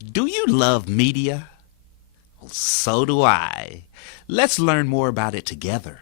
Do you love media? Well, so do I. Let's learn more about it together.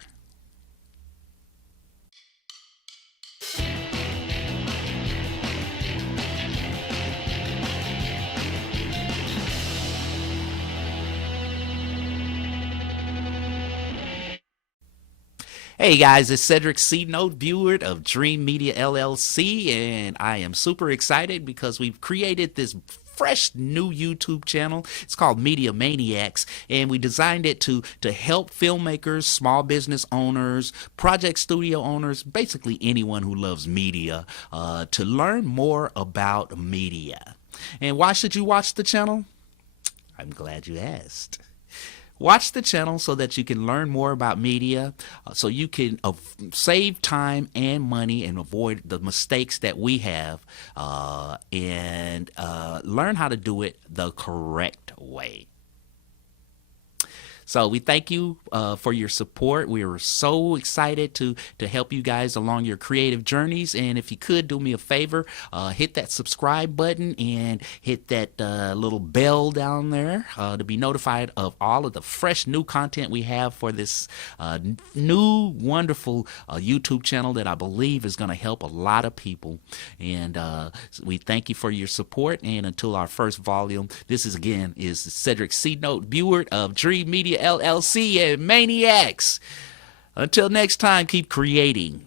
Hey guys, it's Cedric C. Note Buert of Dream Media LLC, and I am super excited because we've created this fresh new YouTube channel. It's called Media Maniacs, and we designed it to help filmmakers, small business owners, project studio owners, basically anyone who loves media, to learn more about media. And why should you watch the channel? I'm glad you asked. Watch the channel so that you can learn more about media, so you can save time and money and avoid the mistakes that we have, and learn how to do it the correct way. So we thank you for your support. We are so excited to help you guys along your creative journeys. And if you could do me a favor, hit that subscribe button and hit that little bell down there to be notified of all of the fresh new content we have for this new wonderful YouTube channel that I believe is going to help a lot of people. And we thank you for your support. And until our first volume, this is Cedric C. Note Buert of Dream Media LLC and Maniacs. Until next time, keep creating.